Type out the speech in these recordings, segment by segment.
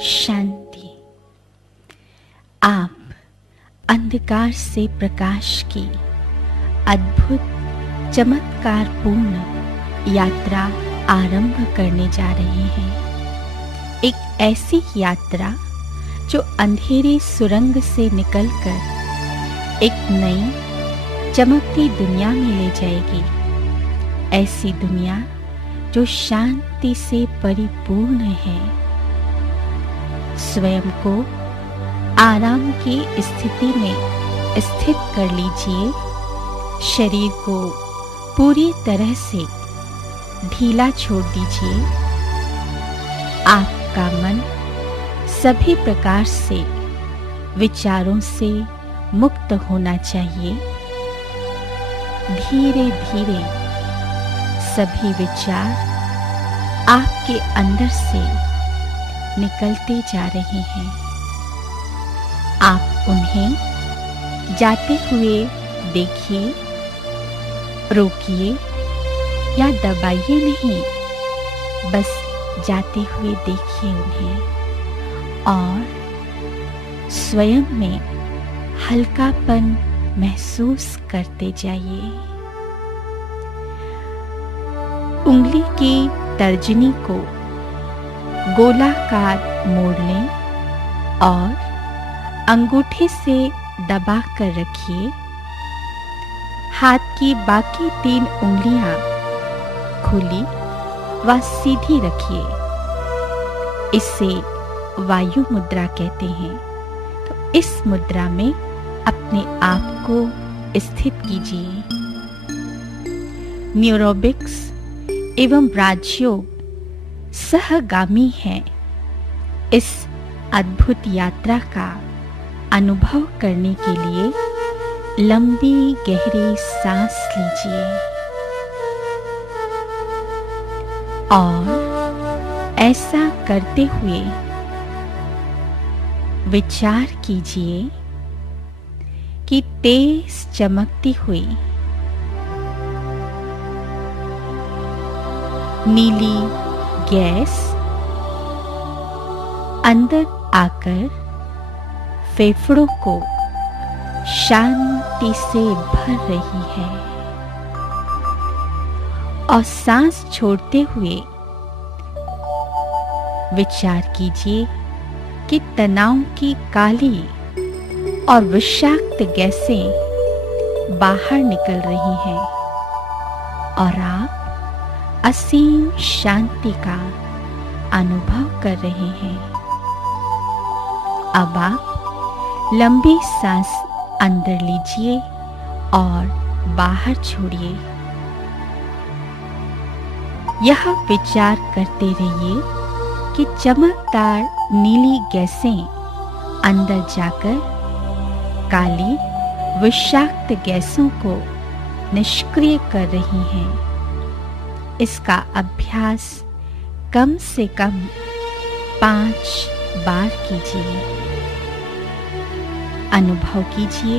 शांति। आप अंधकार से प्रकाश की अद्भुत चमत्कारपूर्ण यात्रा आरंभ करने जा रहे हैं। एक ऐसी यात्रा जो अंधेरे सुरंग से निकलकर एक नई चमकती दुनिया में ले जाएगी। ऐसी दुनिया जो शांति से परिपूर्ण है। स्वयं को आराम की स्थिति में स्थित कर लीजिए। शरीर को पूरी तरह से ढीला छोड़ दीजिए। आपका मन सभी प्रकार से विचारों से मुक्त होना चाहिए। धीरे धीरे सभी विचार आपके अंदर से निकलते जा रहे हैं। आप उन्हें जाते हुए देखिए, रोकिए या दबाइए नहीं, बस जाते हुए देखिए उन्हें और स्वयं में हल्कापन महसूस करते जाइए। उंगली की तर्जनी को गोलाकार मोड़ लें और अंगूठे से दबा कर रखिए। हाथ की बाकी 3 उंगलियां खुली व सीधी रखिए। इसे वायु मुद्रा कहते हैं। तो इस मुद्रा में अपने आप को स्थित कीजिए। न्यूरोबिक्स एवं राजयोग सहगामी है। इस अद्भुत यात्रा का अनुभव करने के लिए लंबी गहरी सांस लीजिए और ऐसा करते हुए विचार कीजिए कि तेज चमकती हुई नीली गैस अंदर आकर फेफड़ों को शांति से भर रही है और सांस छोड़ते हुए विचार कीजिए कि तनाव की काली और विषाक्त गैसें बाहर निकल रही हैं और आप असीम शांति का अनुभव कर रहे हैं। अब आप लंबी सांस अंदर लीजिए और बाहर छोड़िए। यह विचार करते रहिए कि चमकदार नीली गैसें अंदर जाकर काली विषाक्त गैसों को निष्क्रिय कर रही हैं। इसका अभ्यास कम से कम 5 बार कीजिए। अनुभव कीजिए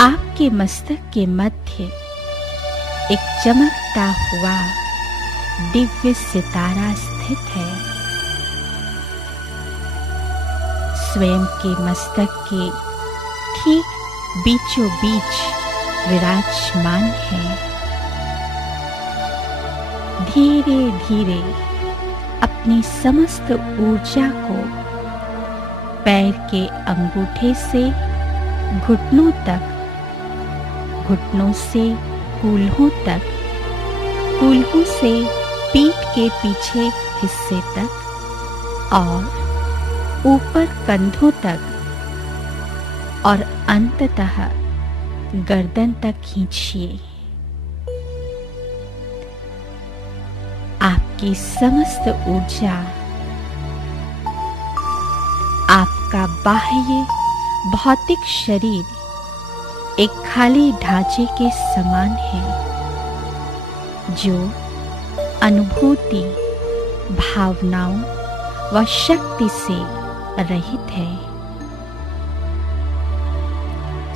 आपके मस्तक के मध्य एक चमकता हुआ दिव्य सितारा स्थित है। स्वयं के मस्तक के ठीक बीचों बीच विराजमान है। धीरे धीरे अपनी समस्त ऊर्जा को पैर के अंगूठे से घुटनों तक, घुटनों से कूल्हों तक, कूल्हों से पीठ के पीछे हिस्से तक और ऊपर कंधों तक और अंततः गर्दन तक खींचिए। आपकी समस्त ऊर्जा आपका बाह्य भौतिक शरीर एक खाली ढांचे के समान है जो अनुभूति, भावनाओं व शक्ति से रहित है।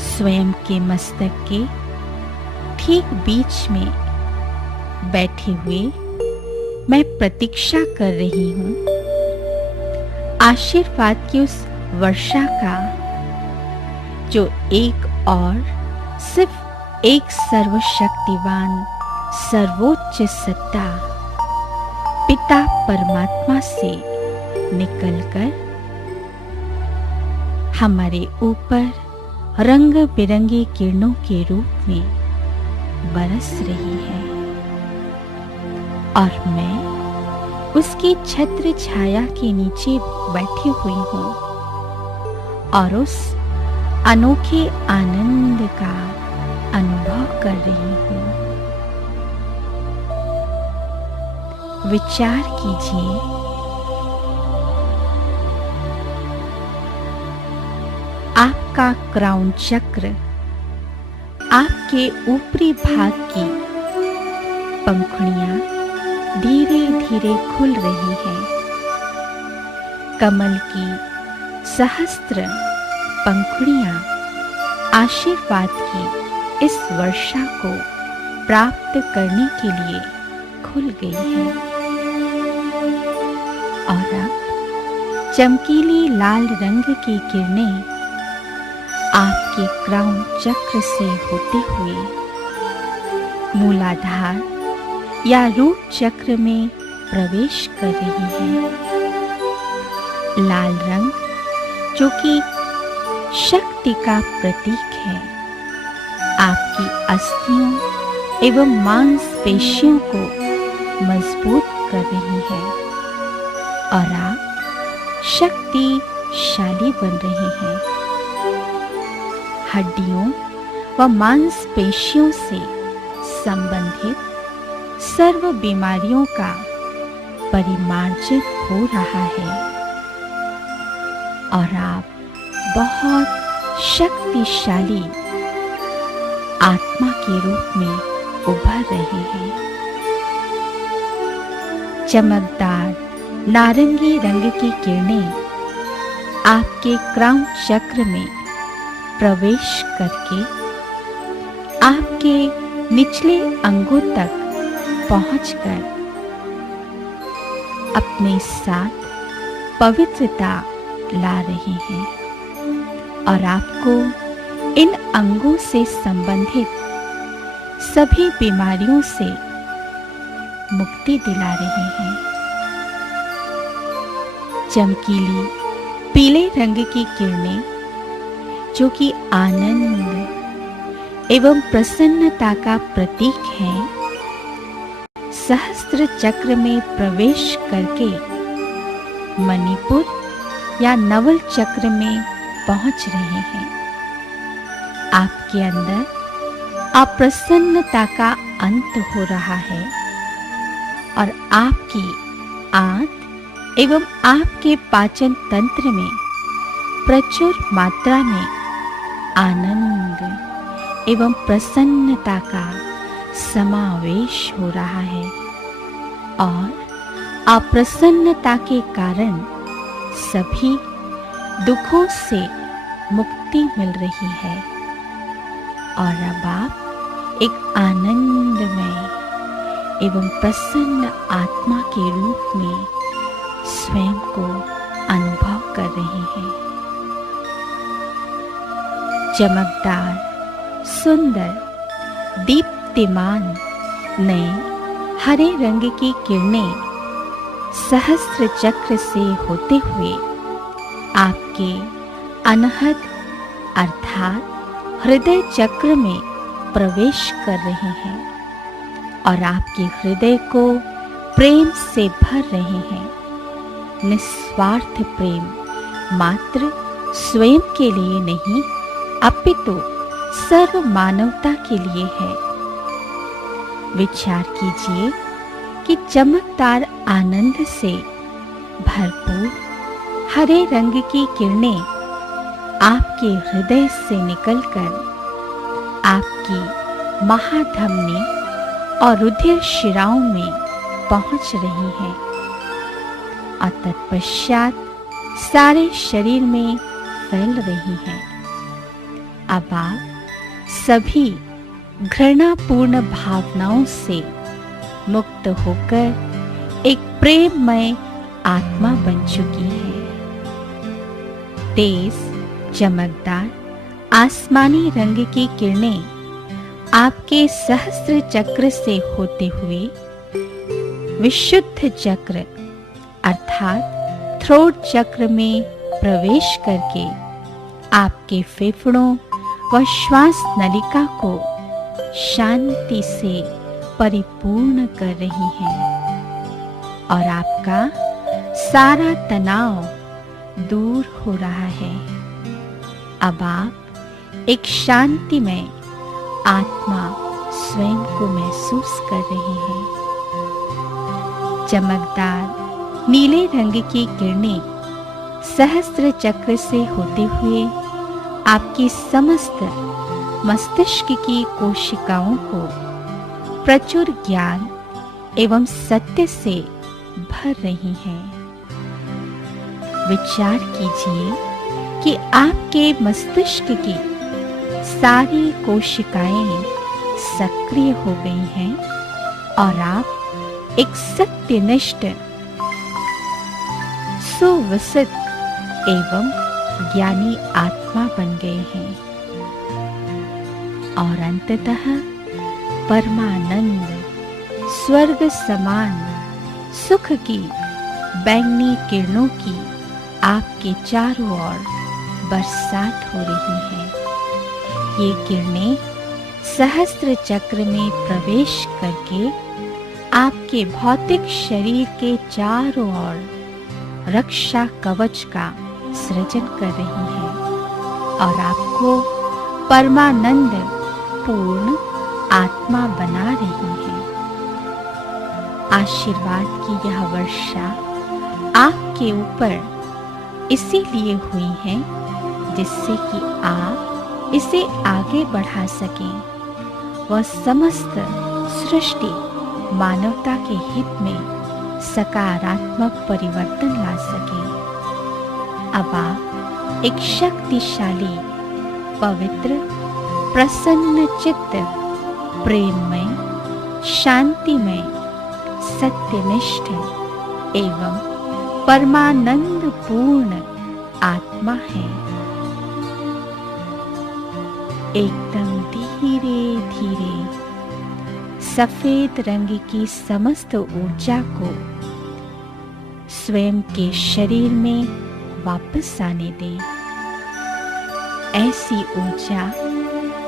स्वयं के मस्तक के ठीक बीच में बैठे हुए मैं प्रतीक्षा कर रही हूं आशीर्वाद की उस वर्षा का जो एक और सिर्फ एक सर्वशक्तिवान सर्वोच्च सत्ता पिता परमात्मा से निकलकर हमारे ऊपर रंग बिरंगी किरणों के रूप में बरस रही है और मैं उसकी छत्र छाया के नीचे बैठी हुई हूँ और उस अनोखे आनंद का अनुभव कर रही हूँ। विचार कीजिए, आपका क्राउन चक्र आपके ऊपरी भाग की पंखुड़ियां धीरे धीरे खुल रही हैं। कमल की सहस्त्र पंखुड़ियां आशीर्वाद की इस वर्षा को प्राप्त करने के लिए खुल गई हैं और अब चमकीली लाल रंग की किरणें आपके क्राउन चक्र से होते हुए मूलाधार या रूट चक्र में प्रवेश कर रही है। लाल रंग जो कि शक्ति का प्रतीक है, आपकी अस्थियों एवं मांसपेशियों को मजबूत कर रही है और आप शक्तिशाली बन रहे हैं। हड्डियों व मांसपेशियों से संबंधित सर्व बीमारियों का परिमार्जन हो रहा है और आप बहुत शक्तिशाली आत्मा के रूप में उभर रहे हैं। चमकदार नारंगी रंग की किरणें आपके क्राउन चक्र में प्रवेश करके आपके निचले अंगों तक पहुंचकर अपने साथ पवित्रता ला रही हैं और आपको इन अंगों से संबंधित सभी बीमारियों से मुक्ति दिला रही हैं। चमकीली पीले रंग की किरणें जो कि आनंद एवं प्रसन्नता का प्रतीक है, सहस्त्र चक्र में प्रवेश करके मणिपुर या नवल चक्र में पहुंच रहे हैं। आपके अंदर अप्रसन्नता का अंत हो रहा है और आपकी आंत एवं आपके पाचन तंत्र में प्रचुर मात्रा में आनंद एवं प्रसन्नता का समावेश हो रहा है और अप्रसन्नता के कारण सभी दुखों से मुक्ति मिल रही है और अब आप एक आनंदमय एवं प्रसन्न आत्मा के रूप में स्वयं को अनुभव कर रहे हैं। चमकदार, सुंदर, दीप्तिमान नए हरे रंग की किरणें सहस्त्र चक्र से होते हुए आपके अनहद अर्थात हृदय चक्र में प्रवेश कर रहे हैं और आपके हृदय को प्रेम से भर रहे हैं। निस्वार्थ प्रेम मात्र स्वयं के लिए नहीं अपितु सर्व मानवता के लिए है। विचार कीजिए कि चमकदार आनंद से भरपूर हरे रंग की किरणें आपके हृदय से निकलकर आपकी महाधमनी और रुधिर शिराओं में पहुंच रही हैं और तत्पश्चात सारे शरीर में फैल रही हैं। अब आप सभी घृणापूर्ण भावनाओं से मुक्त होकर एक प्रेममय आत्मा बन चुकी है। तेज चमकदार आसमानी रंग की किरणें आपके सहस्त्र चक्र से होते हुए विशुद्ध चक्र अर्थात थ्रोट चक्र में प्रवेश करके आपके फेफड़ों व श्वास नलिका को शांति से परिपूर्ण कर रही हैं और आपका सारा तनाव दूर हो रहा है। अब आप एक शांतिमय आत्मा स्वयं को महसूस कर रहे हैं। चमकदार नीले रंग की किरणें सहस्त्र चक्र से होते हुए आपकी समस्त मस्तिष्क की कोशिकाओं को प्रचुर ज्ञान एवं सत्य से भर रही हैं। विचार कीजिए कि आपके मस्तिष्क की सारी कोशिकाएं सक्रिय हो गई हैं और आप एक सत्यनिष्ठ, सुविकसित एवं ज्ञानी आत्मा बन गए हैं और अंततः परमानंद स्वर्ग समान सुख की बैंगनी किरणों की आपके चारों ओर बरसात हो रही है। ये किरणें सहस्त्र चक्र में प्रवेश करके आपके भौतिक शरीर के चारों ओर रक्षा कवच का सृजन कर रही हैं और आपको परमानंद पूर्ण आत्मा बना रही है। आशीर्वाद की यह वर्षा आपके ऊपर इसीलिए हुई है जिससे कि आप इसे आगे बढ़ा सकें व समस्त सृष्टि मानवता के हित में सकारात्मक परिवर्तन ला सके। अब आप एक शक्तिशाली, पवित्र, प्रसन्न चित्त, प्रेममय, शांतिमय, सत्यनिष्ठ एवं परमानंद पूर्ण आत्मा है। एकदम धीरे धीरे सफेद रंग की समस्त ऊर्जा को स्वयं के शरीर में वापस आने दें। ऐसी ऊर्जा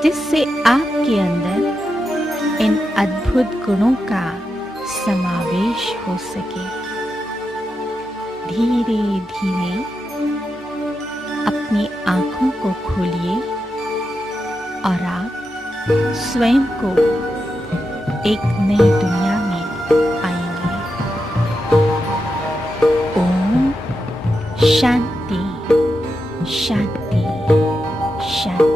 जिससे आपके अंदर इन अद्भुत गुणों का समावेश हो सके। धीरे धीरे अपनी आंखों को खोलिए और आप स्वयं को एक नई दुनिया में पाएंगे। ओम शांति शांति शांति।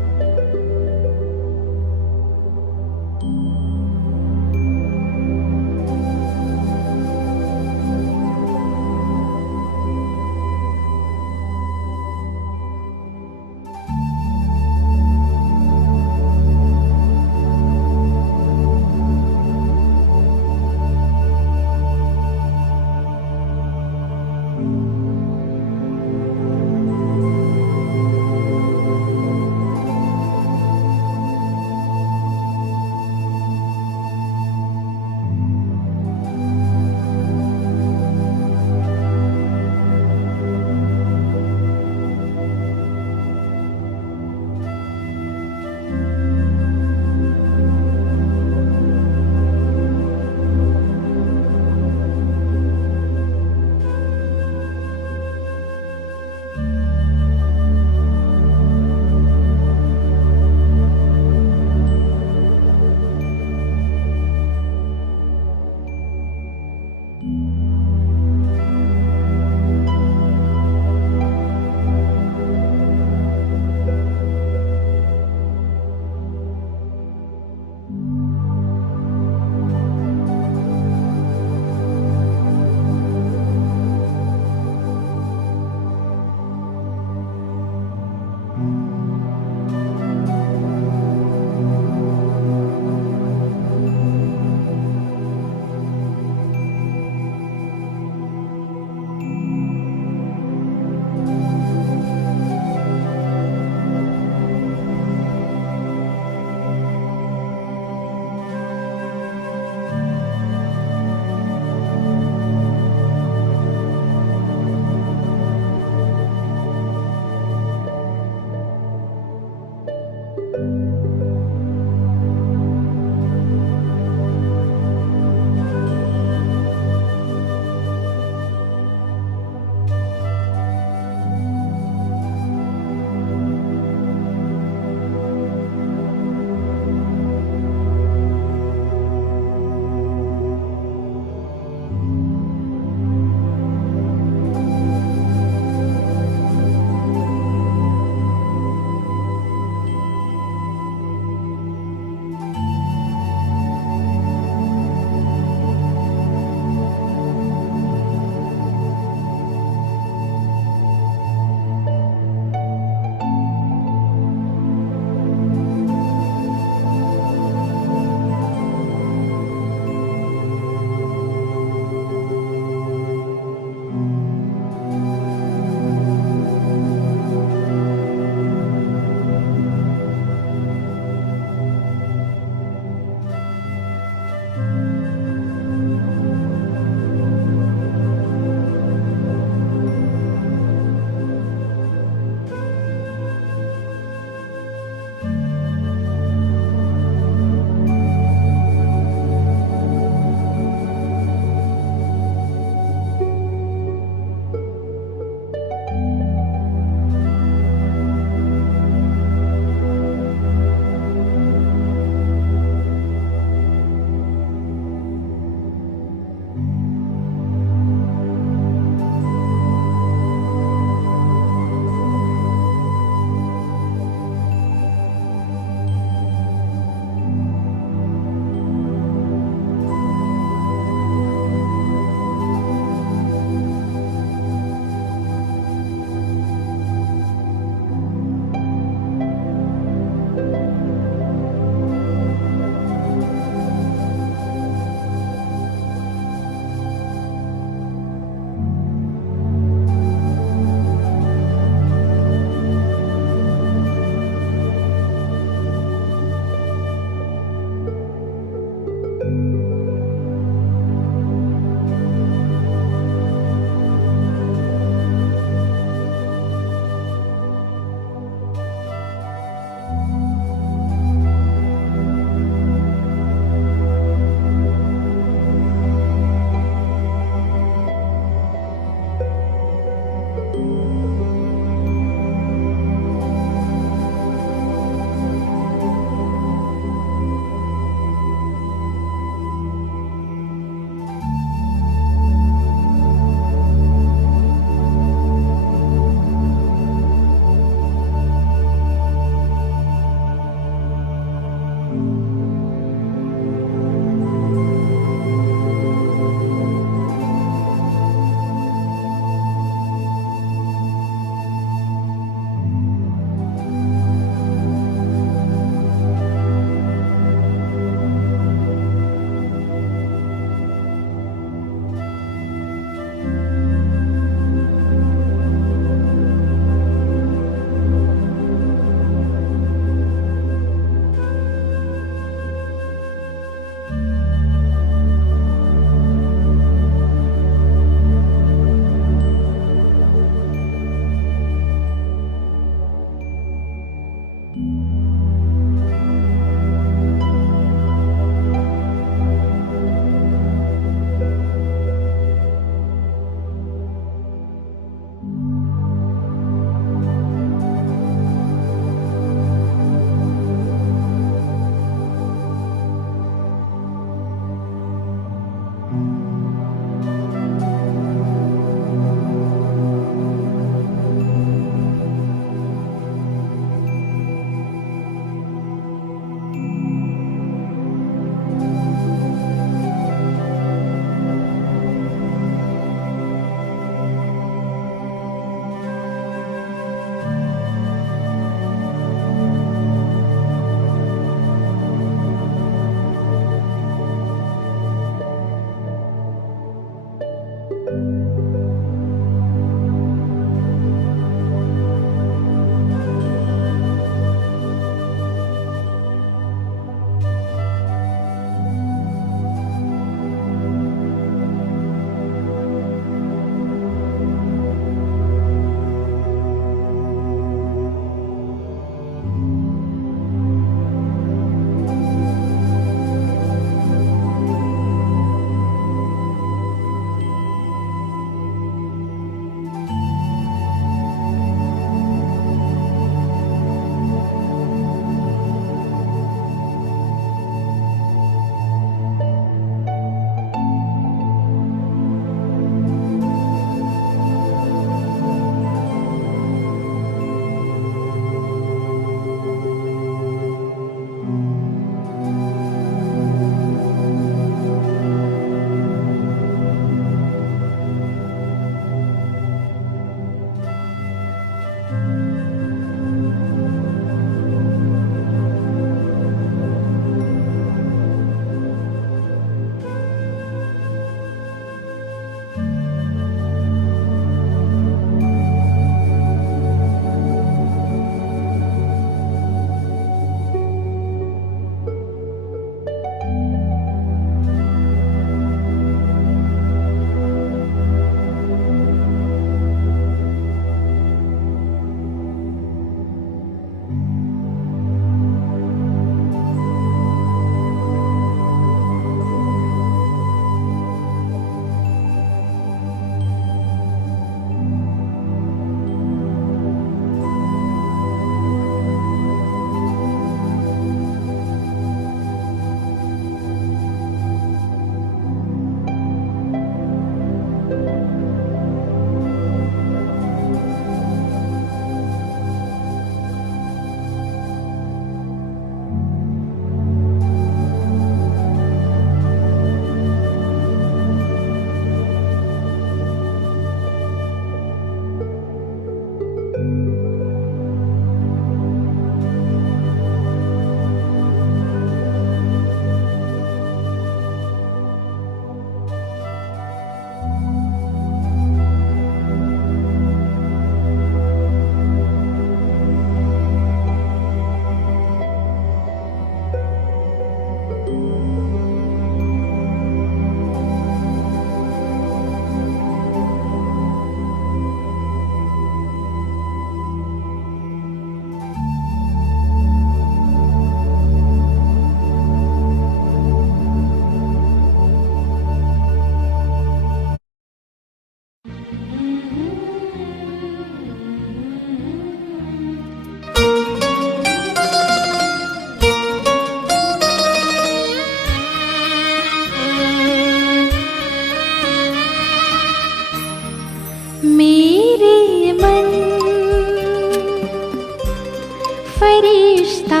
फरिश्ता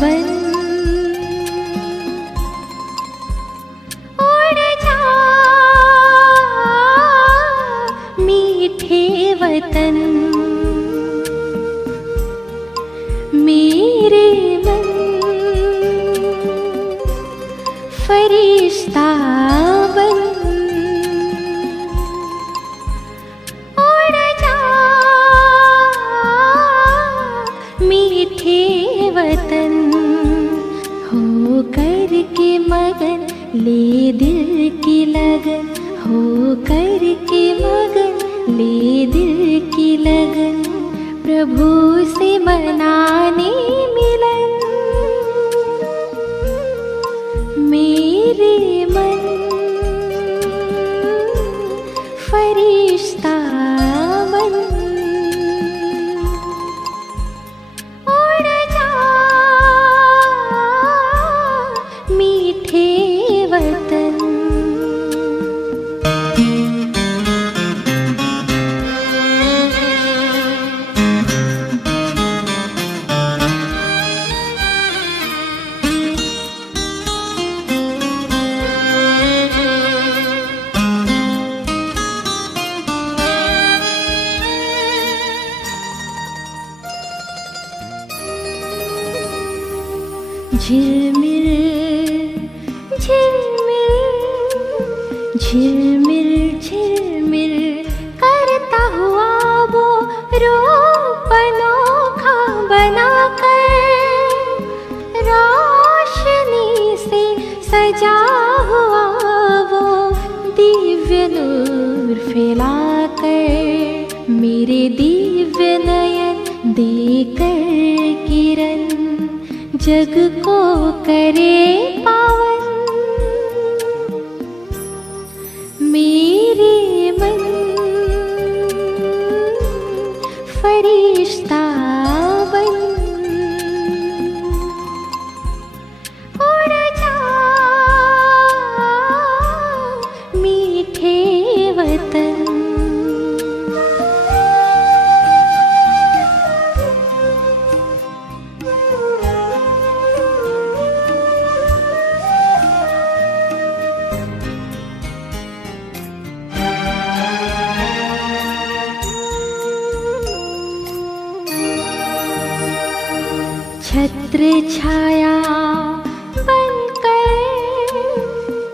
बन उड़ जा मीठे वतन। मेरे मन फरिश्ता बन उड़ जा मीठे वतन। हो कर के मगन ले दिल की लगन, हो कर के मगन ले दिल की लगन। प्रभु से मनाने मिलन मेरे मन फरिश्ता बन उड़ जा मीठे वतन। झिलमिल झिलमिल झिलमिल झिलमिल रूप अनोखा बनाकर रोशनी से सजा हुआ वो दिव्य नूर फैलाकर मेरे दिव्य नयन देकर किरण जग को करे पावन। मेरे मन फरिश्ता बन उड़ जा मीठे वतन। छत्र छाया बनकर,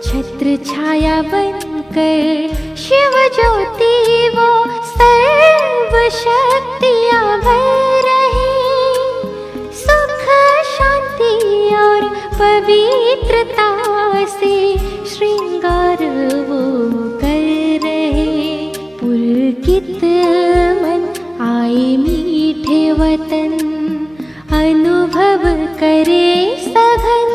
छत्र छाया बनकर शिव ज्योति वो सर्व शक्तियाँ भर रहे। सुख शांति और पवित्रता से श्रृंगार वो कर रहे। पुलकित मन आए मीठे वतन अनुभव करे सघन।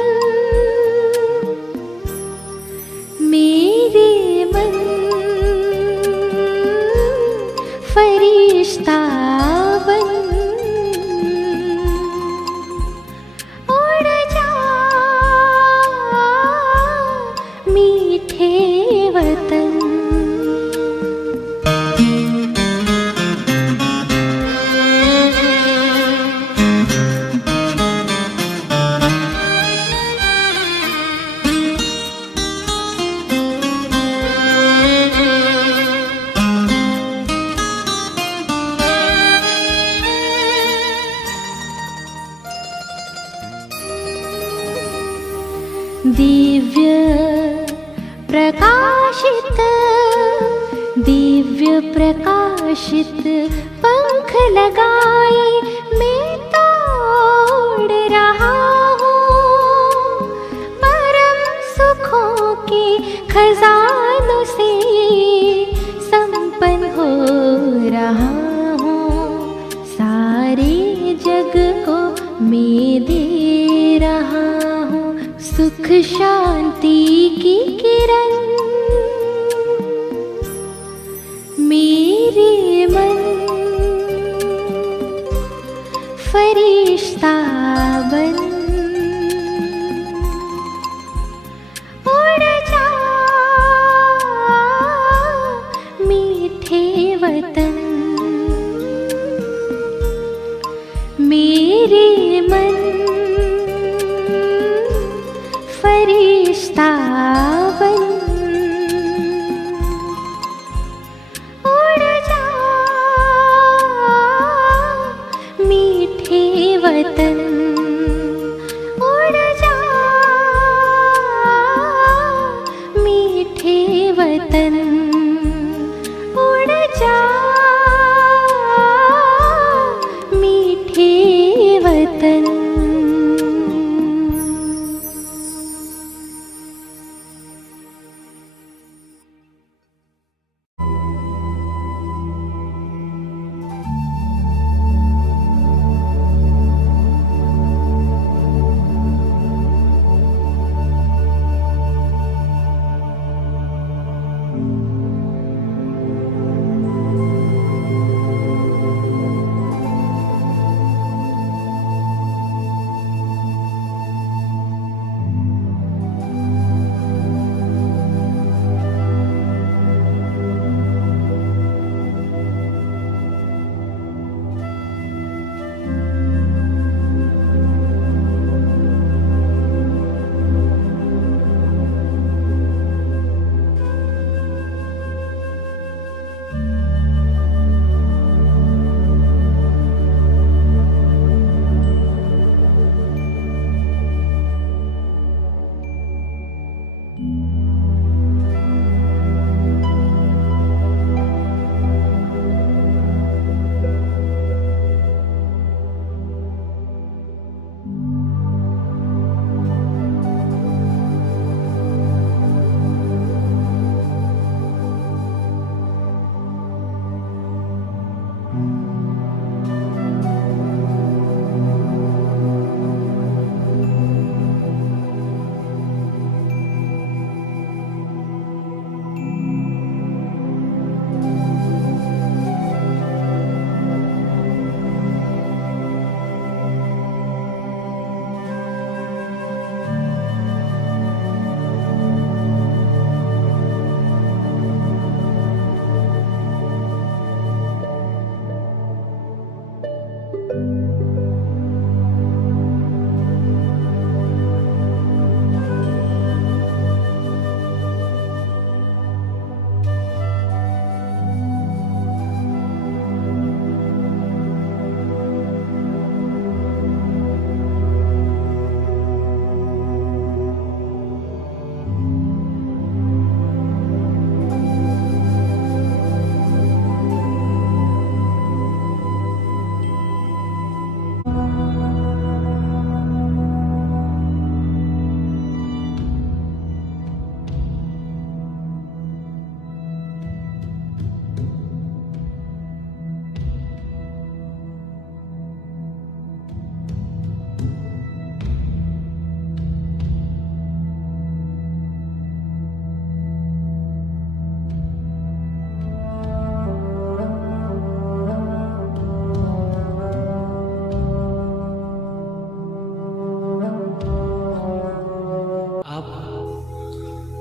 मेरे मन फरिश्ता बन उड़ जा मीठे वतन। दिव्य प्रकाशित, दिव्य प्रकाशित पंख लगाए मैं तो उड़ रहा हूँ। परम सुखों के खजानों से संपन्न हो रहा हूँ। सारे जग को मैं दे रहा हूँ सुख शांति की किरण। मेरे मन फरिश्ता बन उड़ जा मीठे वतन। मेरे मन फरिश्ता बन उड़ जा मीठे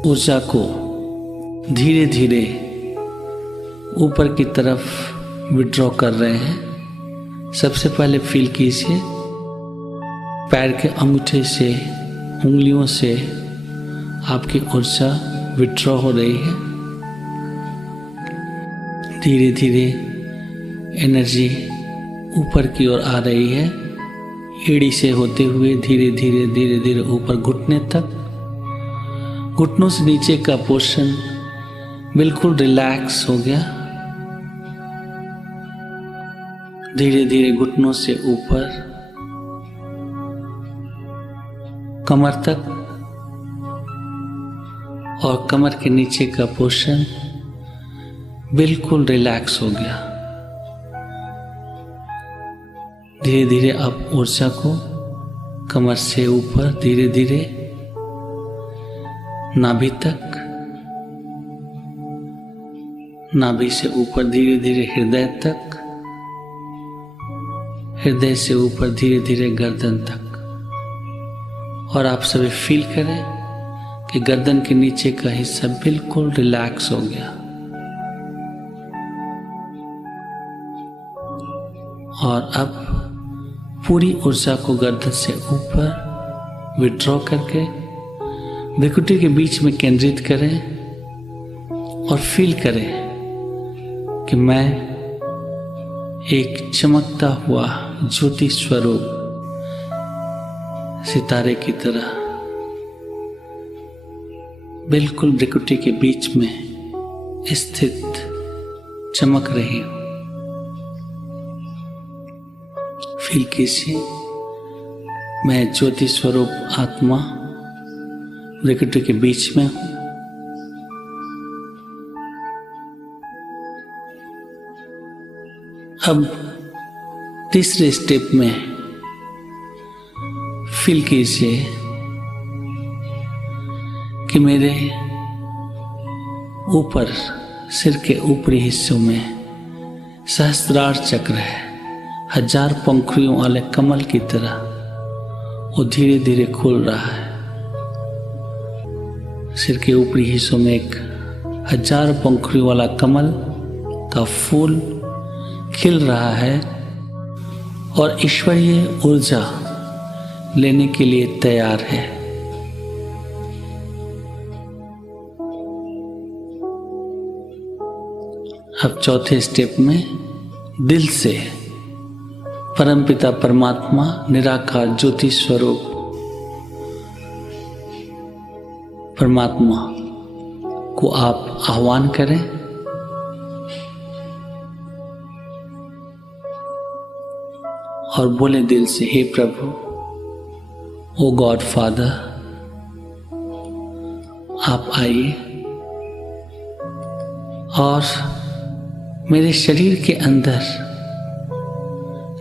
ऊर्जा को धीरे धीरे ऊपर की तरफ विड्रॉ कर रहे हैं। सबसे पहले फील कीजिए पैर के अंगूठे से, उंगलियों से आपकी ऊर्जा विड्रॉ हो रही है। धीरे धीरे एनर्जी ऊपर की ओर आ रही है, एड़ी से होते हुए धीरे धीरे धीरे धीरे ऊपर घुटने तक। घुटनों से नीचे का पोर्शन बिल्कुल रिलैक्स हो गया। धीरे धीरे घुटनों से ऊपर कमर तक और कमर के नीचे का पोर्शन बिल्कुल रिलैक्स हो गया। धीरे धीरे आप ऊर्जा को कमर से ऊपर धीरे धीरे नाभि तक, नाभि से ऊपर धीरे धीरे हृदय तक, हृदय से ऊपर धीरे धीरे गर्दन तक। और आप सभी फील करें कि गर्दन के नीचे का हिस्सा बिल्कुल रिलैक्स हो गया। और अब पूरी ऊर्जा को गर्दन से ऊपर विड्रॉ करके भृकुटी के बीच में केंद्रित करें और फील करें कि मैं एक चमकता हुआ ज्योति स्वरूप सितारे की तरह बिल्कुल भृकुटी के बीच में स्थित चमक रही हूं। फील कीजिए मैं ज्योति स्वरूप आत्मा भृकुटी के बीच में हूं। अब तीसरे स्टेप में फील कीजिए कि मेरे ऊपर सिर के ऊपरी हिस्सों में सहस्त्रार चक्र है। 1000 पंखुड़ियों वाले कमल की तरह वो धीरे धीरे खुल रहा है। सिर के ऊपरी हिस्सों में एक 1000 पंखुड़ियों वाला कमल का फूल खिल रहा है और ईश्वरीय ऊर्जा लेने के लिए तैयार है। अब चौथे स्टेप में दिल से परमपिता परमात्मा निराकार ज्योति स्वरूप परमात्मा को आप आह्वान करें और बोले दिल से, हे प्रभु, ओ गॉड फादर, आप आइए और मेरे शरीर के अंदर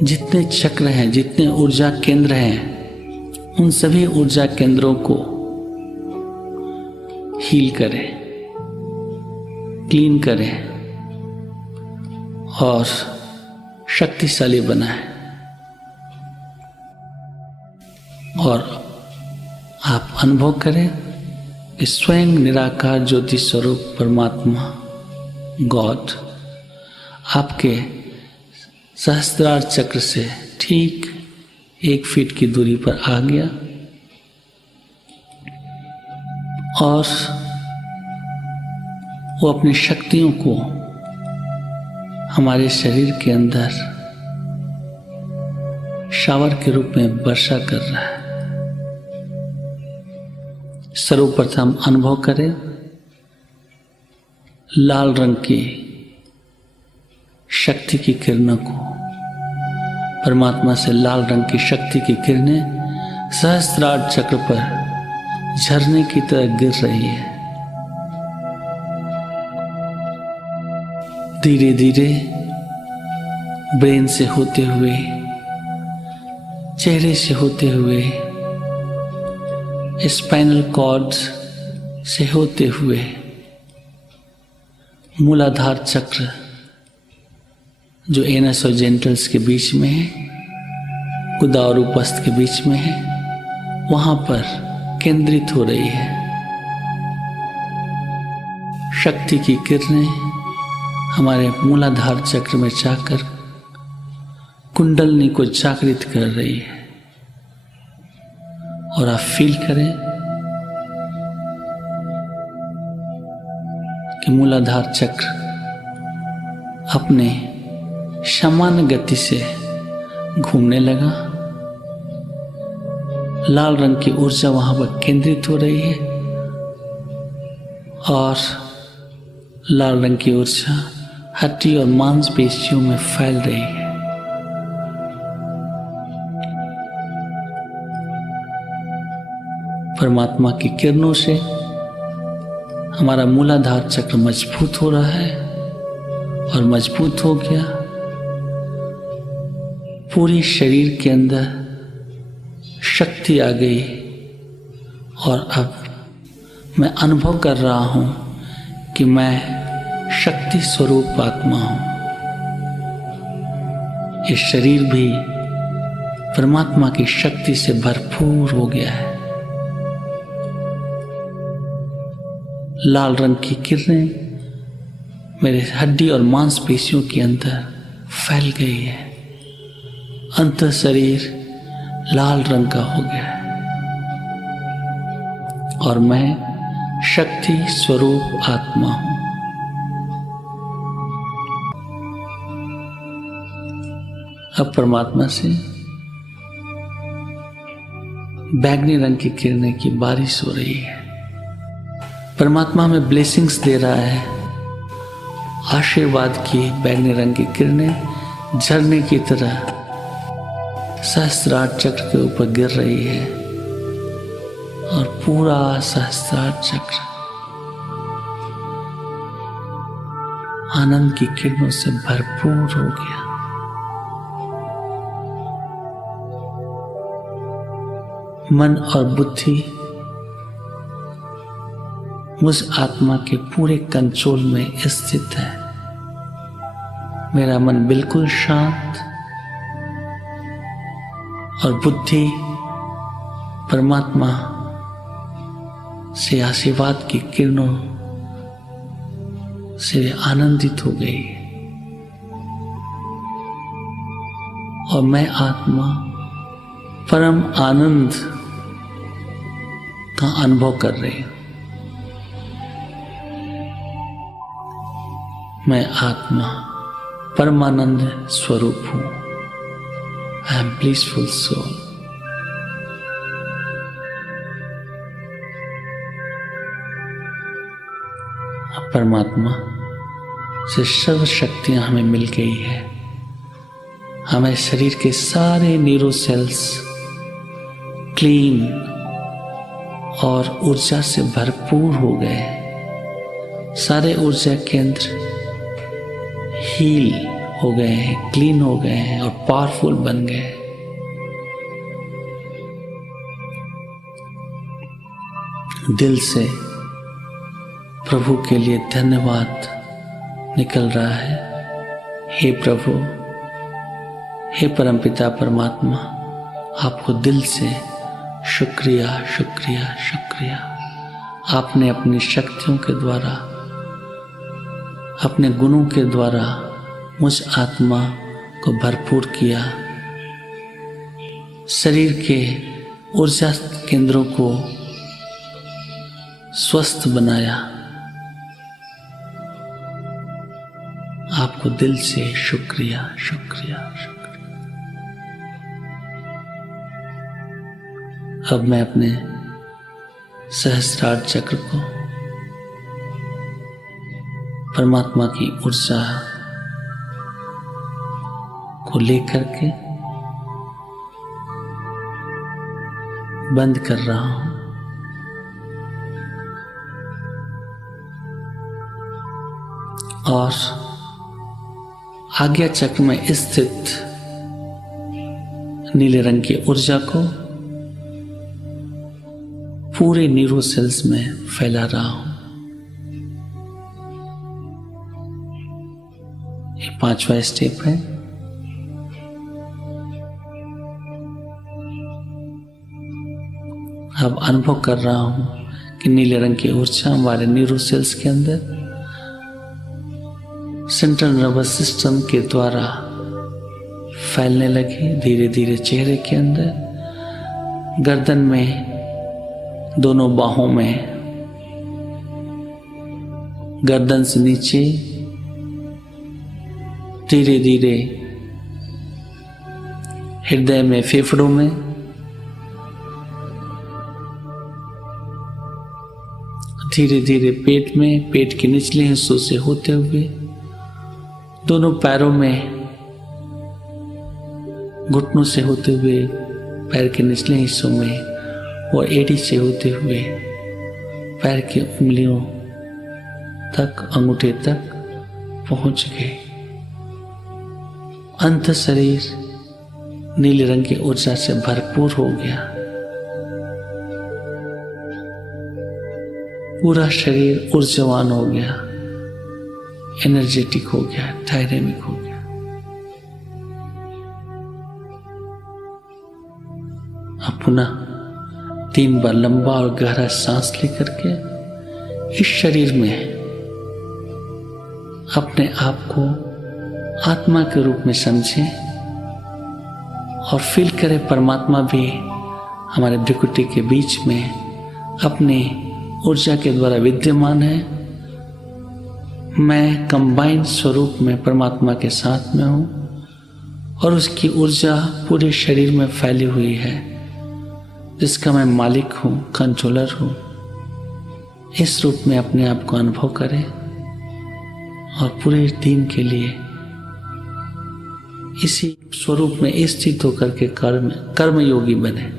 जितने चक्र हैं, जितने ऊर्जा केंद्र हैं, उन सभी ऊर्जा केंद्रों को हील करें, क्लीन करें और शक्तिशाली बनाएं। और आप अनुभव करें कि स्वयं निराकार ज्योति स्वरूप परमात्मा गॉड आपके सहस्त्रार चक्र से ठीक 1 फीट की दूरी पर आ गया और वो अपनी शक्तियों को हमारे शरीर के अंदर शावर के रूप में वर्षा कर रहा है। सर्वप्रथम अनुभव करें लाल रंग की शक्ति की किरणों को। परमात्मा से लाल रंग की शक्ति की किरणें सहस्त्रार चक्र पर झरने की तरह गिर रही है। धीरे धीरे ब्रेन से होते हुए, चेहरे से होते हुए, स्पाइनल कॉर्ड से होते हुए मूलाधार चक्र जो एनस और जेंटल्स के बीच में है, गुदा और उपस्थ के बीच में है, वहां पर केंद्रित हो रही है। शक्ति की किरणें हमारे मूलाधार चक्र में जाकर कुंडलनी को जागृत कर रही है। और आप फील करें कि मूलाधार चक्र अपने सामान्य गति से घूमने लगा। लाल रंग की ऊर्जा वहां पर केंद्रित हो रही है और लाल रंग की ऊर्जा हड्डी और मांसपेशियों में फैल रही है। परमात्मा की किरणों से हमारा मूलाधार चक्र मजबूत हो रहा है और मजबूत हो गया। पूरे शरीर के अंदर शक्ति आ गई और अब मैं अनुभव कर रहा हूं कि मैं शक्ति स्वरूप आत्मा हूं। ये शरीर भी परमात्मा की शक्ति से भरपूर हो गया है। लाल रंग की किरणें मेरे हड्डी और मांसपेशियों के अंदर फैल गई है। अंतर शरीर लाल रंग का हो गया है और मैं शक्ति स्वरूप आत्मा हूं। अब परमात्मा से बैगनी रंग की किरणें की बारिश हो रही है। परमात्मा हमें ब्लेसिंग्स दे रहा है। आशीर्वाद की बैगनी रंग की किरणें झरने की तरह सहस्त्रार चक्र के ऊपर गिर रही है और पूरा सहस्त्रार चक्र आनंद की किरणों से भरपूर हो गया। मन और बुद्धि मुझ आत्मा के पूरे कंट्रोल में स्थित है। मेरा मन बिल्कुल शांत और बुद्धि परमात्मा से आशीर्वाद की किरणों से आनंदित हो गई और मैं आत्मा परम आनंद का अनुभव कर रही हूं। मैं आत्मा परमानंद स्वरूप हूं। I am blissful soul. परमात्मा से सर्व शक्तियां हमें मिल गई है। हमें शरीर के सारे न्यूरो सेल्स क्लीन और ऊर्जा से भरपूर हो गए। सारे ऊर्जा केंद्र हील हो गए हैं, क्लीन हो गए हैं और पावरफुल बन गए। दिल से प्रभु के लिए धन्यवाद निकल रहा है। हे प्रभु, हे परमपिता परमात्मा, आपको दिल से शुक्रिया शुक्रिया शुक्रिया। आपने अपनी शक्तियों के द्वारा, अपने गुणों के द्वारा मुझ आत्मा को भरपूर किया। शरीर के ऊर्जा केंद्रों को स्वस्थ बनाया। आपको दिल से शुक्रिया शुक्रिया शुक्रिया। अब मैं अपने सहस्त्रार चक्र को परमात्मा की ऊर्जा को लेकर के बंद कर रहा हूं और आज्ञा चक्र में स्थित नीले रंग की ऊर्जा को पूरे न्यूरो सेल्स में फैला रहा हूं। ये 5वां स्टेप है। अब अनुभव कर रहा हूं कि नीले रंग की ऊर्जा हमारे न्यूरो सेल्स के अंदर सेंट्रल नर्वस सिस्टम के द्वारा फैलने लगी धीरे धीरे चेहरे के अंदर, गर्दन में, दोनों बाहों में, गर्दन से नीचे धीरे धीरे हृदय में, फेफड़ों में, धीरे धीरे पेट में, पेट के निचले हिस्सों से होते हुए दोनों पैरों में, घुटनों से होते हुए पैर के निचले हिस्सों में और एड़ी से होते हुए पैर की उंगलियों तक, अंगूठे तक पहुंच गए। अंत शरीर नीले रंग की ऊर्जा से भरपूर हो गया। पूरा शरीर ऊर्जावान हो गया, एनर्जेटिक हो गया, डायनेमिक हो गया। अब पुनः 3 बार लंबा और गहरा सांस लेकर के इस शरीर में अपने आप को आत्मा के रूप में समझें और फील करें परमात्मा भी हमारे भ्रुकुटी के बीच में अपनी ऊर्जा के द्वारा विद्यमान है। मैं कंबाइंड स्वरूप में परमात्मा के साथ में हूँ और उसकी ऊर्जा पूरे शरीर में फैली हुई है, जिसका मैं मालिक हूँ, कंट्रोलर हूँ। इस रूप में अपने आप को अनुभव करें और पूरे दिन के लिए इसी स्वरूप में स्थित होकर के कर्म योगी बने।